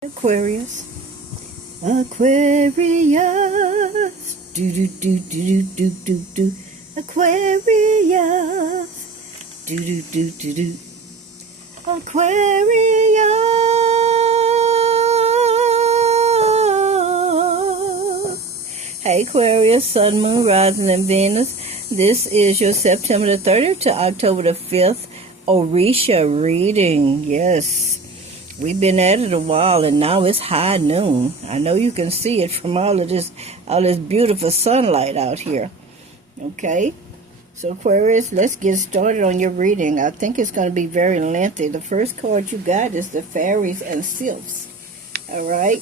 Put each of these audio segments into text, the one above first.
Aquarius, Aquarius, do do do do do do do, Aquarius, do do do do do, Aquarius. Hey Aquarius, Sun, Moon, Rising, and Venus. This is your September the 30th to October the 5th Orisha reading. Yes. We've been at it a while, and now it's high noon. I know you can see it from all this beautiful sunlight out here. Okay, so Aquarius, let's get started on your reading. I think it's going to be very lengthy. The first card you got is the Fairies and Sylphs. All right,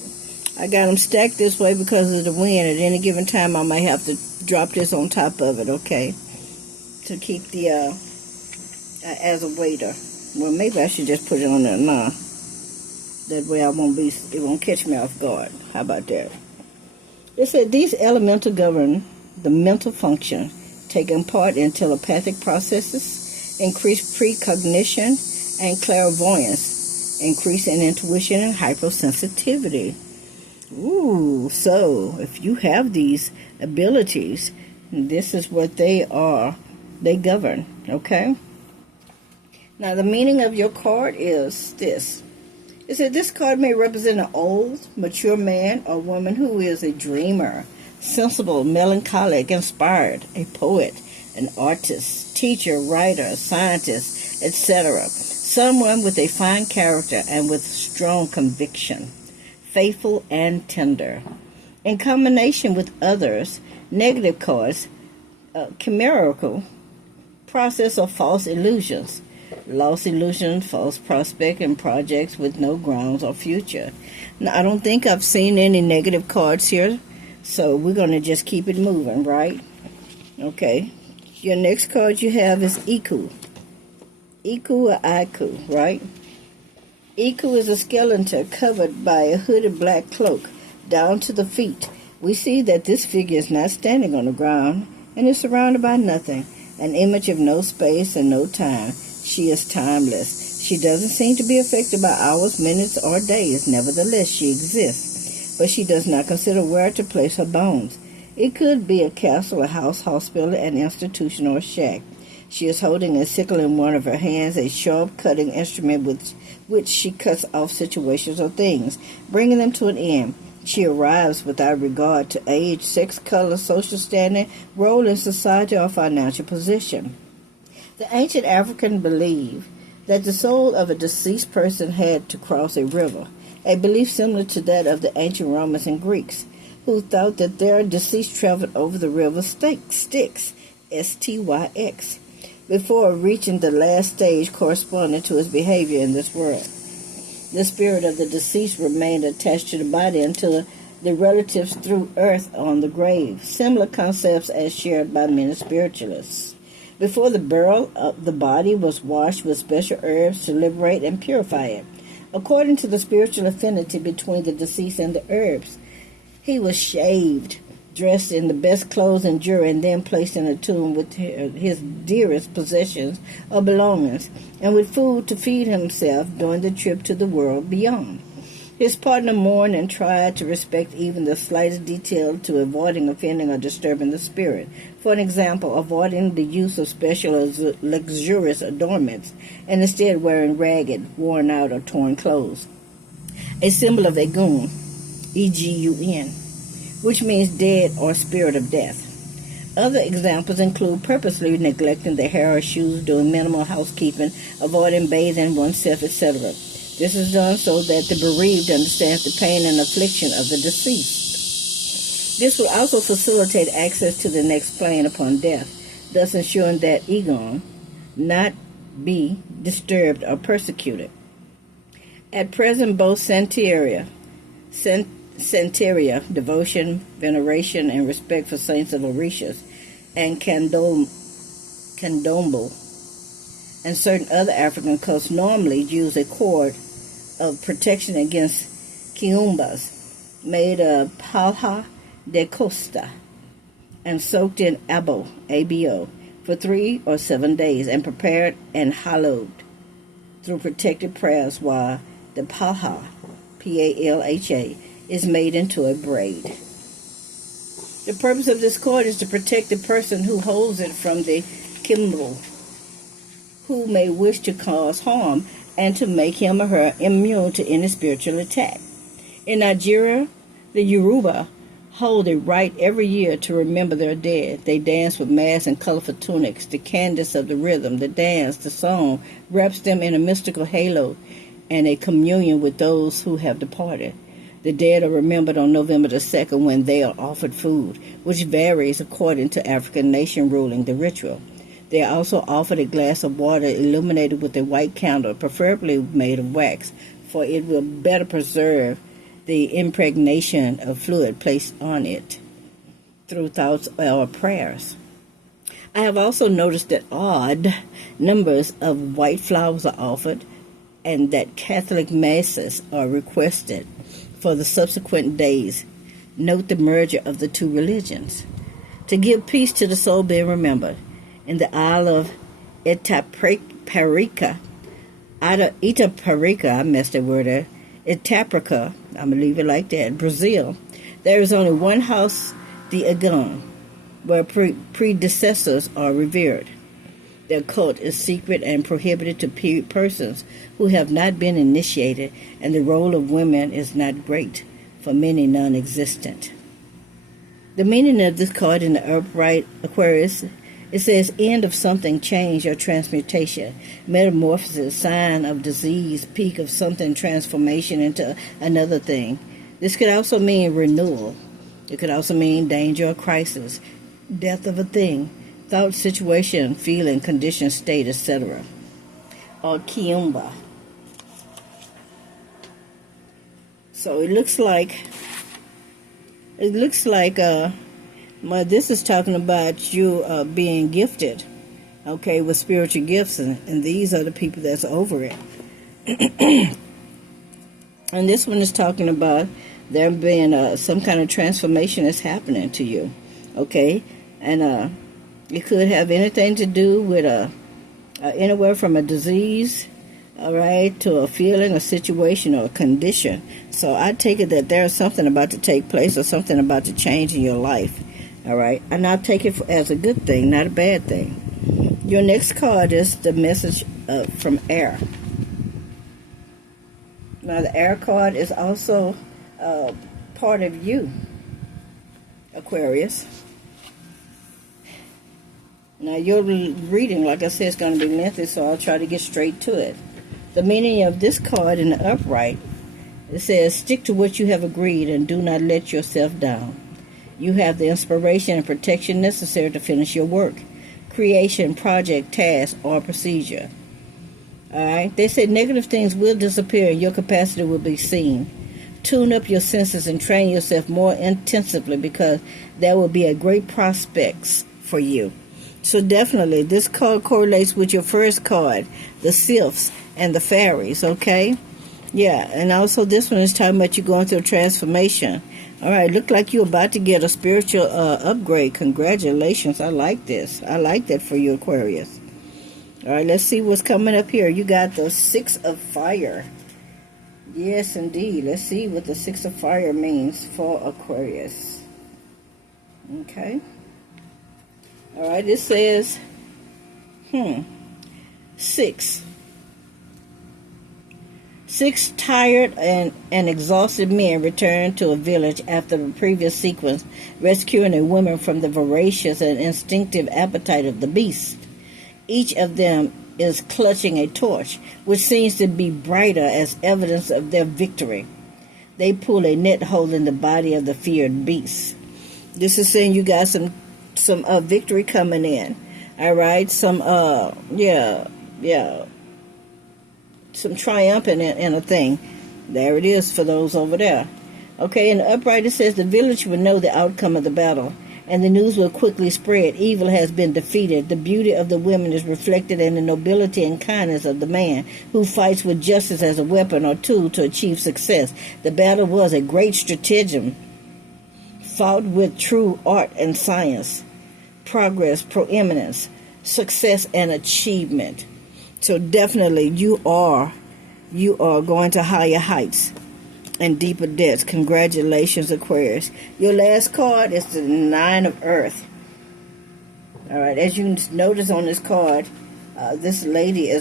I got them stacked this way because of the wind. At any given time, I might have to drop this on top of it. Okay, to keep the as a waiter. Well, maybe I should just put it on there now. That way it won't catch me off guard. How about that? It said these elemental govern the mental function, taking part in telepathic processes, increased precognition and clairvoyance, increase in intuition and hypersensitivity. Ooh, so if you have these abilities, this is what they are. They govern, okay? Now the meaning of your card is this. It said this card may represent an old, mature man or woman who is a dreamer, sensible, melancholic, inspired, a poet, an artist, teacher, writer, scientist, etc. Someone with a fine character and with strong conviction, faithful and tender. In combination with others, negative cards, chimerical, process of false illusions, lost illusion, false prospect, and projects with no grounds or future. Now, I don't think I've seen any negative cards here, so we're going to just keep it moving, right? Okay. Your next card you have is Iku. Iku or Iku, right? Iku is a skeleton covered by a hooded black cloak down to the feet. We see that this figure is not standing on the ground and is surrounded by nothing, an image of no space and no time. She is timeless. She doesn't seem to be affected by hours, minutes, or days. Nevertheless, she exists. But she does not consider where to place her bones. It could be a castle, a house, hospital, an institution, or a shack. She is holding a sickle in one of her hands, a sharp cutting instrument with which she cuts off situations or things, bringing them to an end. She arrives without regard to age, sex, color, social standing, role in society, or financial position. The ancient African believed that the soul of a deceased person had to cross a river, a belief similar to that of the ancient Romans and Greeks, who thought that their deceased traveled over the river Styx, S-T-Y-X, before reaching the last stage corresponding to his behavior in this world. The spirit of the deceased remained attached to the body until the relatives threw earth on the grave, similar concepts as shared by many spiritualists. Before the burial, the body was washed with special herbs to liberate and purify it. According to the spiritual affinity between the deceased and the herbs, he was shaved, dressed in the best clothes and jewelry, and then placed in a tomb with his dearest possessions or belongings, and with food to feed himself during the trip to the world beyond. His partner mourned and tried to respect even the slightest detail to avoiding offending or disturbing the spirit. For an example, avoiding the use of special or luxurious adornments, and instead wearing ragged, worn out, or torn clothes. A symbol of Egun, E-G-U-N, which means dead or spirit of death. Other examples include purposely neglecting the hair or shoes, doing minimal housekeeping, avoiding bathing oneself, etc. This is done so that the bereaved understands the pain and affliction of the deceased. This will also facilitate access to the next plane upon death, thus ensuring that Egon not be disturbed or persecuted. At present, both Santeria, devotion, veneration, and respect for saints of Orishas, and Candomble, and certain other African cults normally use a cord of protection against kiumbas made of palha de costa and soaked in abo, ABO, for 3 or 7 days and prepared and hallowed through protected prayers while the palha P-A-L-H-A, is made into a braid. The purpose of this cord is to protect the person who holds it from the Kimball, who may wish to cause harm, and to make him or her immune to any spiritual attack. In Nigeria, the Yoruba hold a rite every year to remember their dead. They dance with masks and colorful tunics. The cadence of the rhythm, the dance, the song wraps them in a mystical halo and a communion with those who have departed. The dead are remembered on November the 2nd when they are offered food, which varies according to African nation ruling the ritual. They are also offered a glass of water illuminated with a white candle, preferably made of wax, for it will better preserve the impregnation of fluid placed on it through thoughts or prayers. I have also noticed that odd numbers of white flowers are offered and that Catholic masses are requested for the subsequent days. Note the merger of the two religions. To give peace to the soul being remembered. In the Isle of Itaparica, I messed that word up, Itaprica, I'm going to leave it like that, Brazil, there is only one house, the Agun, where predecessors are revered. Their cult is secret and prohibited to persons who have not been initiated, and the role of women is not great, for many non-existent. The meaning of this card in the upright Aquarius, it says end of something, change or transmutation, metamorphosis, sign of disease, peak of something, transformation into another thing. This could also mean renewal. It could also mean danger or crisis, death of a thing, thought, situation, feeling, condition, state, etc. Or Kiumba. So it looks like this is talking about you being gifted, okay, with spiritual gifts, and these are the people that's over it. And this one is talking about there being some kind of transformation that's happening to you, okay, and it could have anything to do with anywhere from a disease, all right, to a feeling, a situation, or a condition. So I take it that there's something about to take place or something about to change in your life. All right, and I'll take it as a good thing, not a bad thing. Your next card is the message from air. Now, the air card is also part of you, Aquarius. Now, your reading, like I said, is going to be lengthy, so I'll try to get straight to it. The meaning of this card in the upright, it says, stick to what you have agreed and do not let yourself down. You have the inspiration and protection necessary to finish your work, creation, project, task, or procedure. All right? They say negative things will disappear and your capacity will be seen. Tune up your senses and train yourself more intensively because there will be a great prospects for you. So definitely, this card correlates with your first card, the sylphs and the fairies, okay? Yeah, and also this one is talking about you going through a transformation. All right, look like you're about to get a spiritual upgrade. Congratulations. I like this. I like that for you, Aquarius. All right, let's see what's coming up here. You got the Six of Fire. Yes, indeed. Let's see what the Six of Fire means for Aquarius. Okay. All right, it says, 6. 6 tired and exhausted men returned to a village after the previous sequence, rescuing a woman from the voracious and instinctive appetite of the beast. Each of them is clutching a torch, which seems to be brighter as evidence of their victory. They pull a net holding the body of the feared beast. This is saying you got some victory coming in. All right, some triumph in a thing. There it is for those over there. Okay, in the upright it says the village will know the outcome of the battle, and the news will quickly spread. Evil has been defeated. The beauty of the women is reflected in the nobility and kindness of the man who fights with justice as a weapon or tool to achieve success. The battle was a great stratagem, fought with true art and science, progress, proeminence, success, and achievement. So definitely you are going to higher heights. and deeper depths. Congratulations, Aquarius. Your last card is the Nine of Earth. All right, as you notice on this card, this lady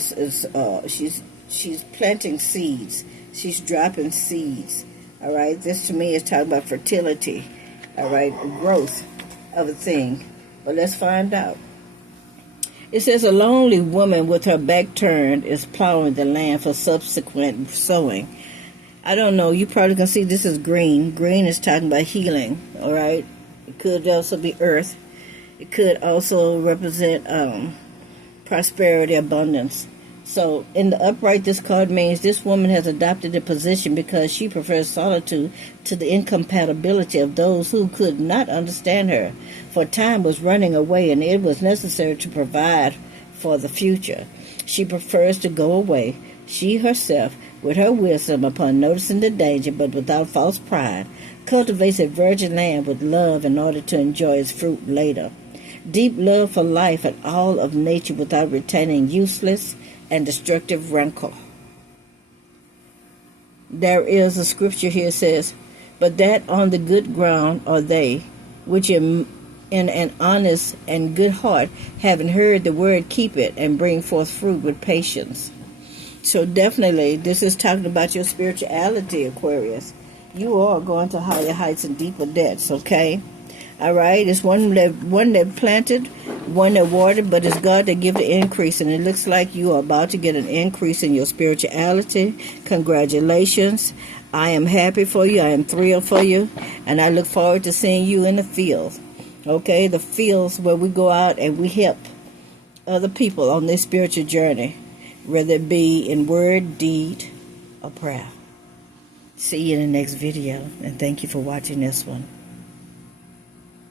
she's planting seeds. She's dropping seeds. All right, this to me is talking about fertility. All right, growth of a thing. But let's find out. It says a lonely woman with her back turned is plowing the land for subsequent sowing. I don't know. You probably can see this is green. Green is talking about healing. All right. It could also be earth. It could also represent prosperity, abundance. So in the upright, this card means this woman has adopted a position because she prefers solitude to the incompatibility of those who could not understand her. For time was running away, and it was necessary to provide for the future. She prefers to go away. She herself, with her wisdom upon noticing the danger, but without false pride, cultivates a virgin land with love in order to enjoy its fruit later. Deep love for life and all of nature without retaining useless and destructive rancor. There is a scripture here that says, but that on the good ground are they, which in an honest and good heart, having heard the word, keep it, and bring forth fruit with patience. So definitely, this is talking about your spirituality, Aquarius. You are going to higher heights and deeper depths, okay? All right, it's one that planted, one that watered, but it's God that give the increase, and it looks like you are about to get an increase in your spirituality. Congratulations. I am happy for you. I am thrilled for you, and I look forward to seeing you in the field. Okay, the fields where we go out and we help other people on their spiritual journey, whether it be in word, deed, or prayer. See you in the next video, and thank you for watching this one.